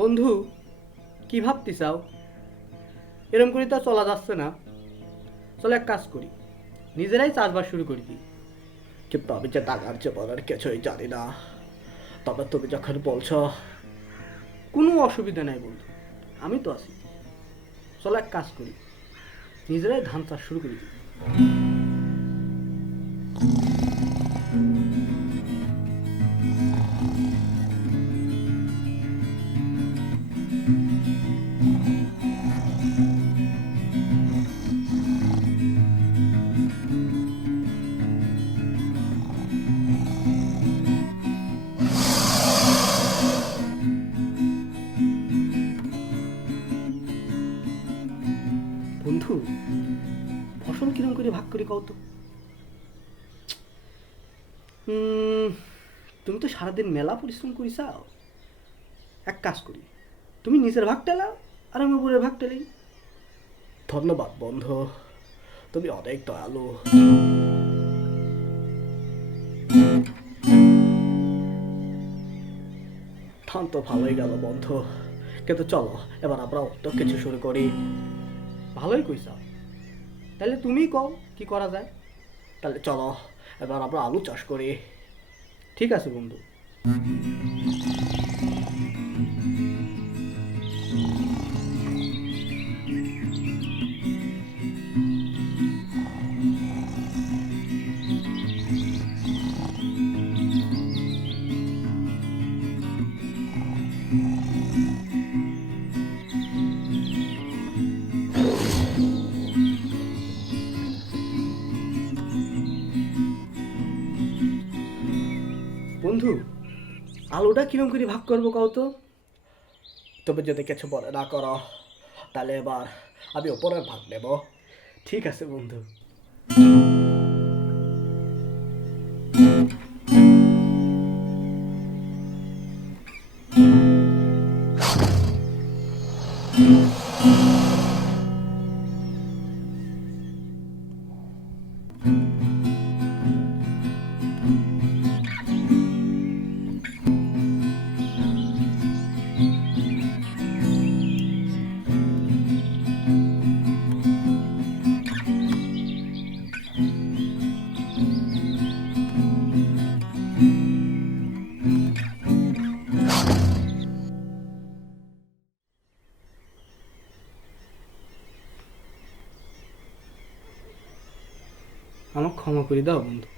বন্ধু, কি ভাবতে চাও? এরকম করে তো আর চলা যাচ্ছে না। চলো এক কাজ করি, নিজেরাই চাষবাস শুরু করে দিই। কিন্তু আমি যে টাকার জীবনের কিছুই জানি না। তবে তুমি যখন বলছো, কোনো অসুবিধা নাই বন্ধু, আমি তো আছি। চলো এক কাজ করি, নিজেরাই ধান চাষ শুরু করে দিই। বন্ধু, ফসল কিরম করে ভাগ করে কও তো? তুমি তো সারাদিন মেলা পরিশ্রম করি চাও। এক কাজ করি, তুমি নিজের ভাগ টেলাও আর আমি উপরের ভাগ টেলাই। ধন্যবাদ বন্ধু, তুমি অনেক দয়ালু। ধান তো ভালোই গেল বন্ধু, কিন্তু চলো এবার আমরা অন্য কিছু শুরু করি। ভালোই কইসাও, তাহলে তুমিই কও কি করা যায়। তাহলে চলো এবার আমরা আলু চাষ করি। ঠিক আছে বন্ধু। বন্ধু, আলুটা কিরম করে ভাগ করবো কও তো? তুমি যদি কিছু মনে না করো, তাহলে এবার আমি ওপরের ভাগ নেব। ঠিক আছে বন্ধু। আমাকে ক্ষমা করে দাও বন্ধু।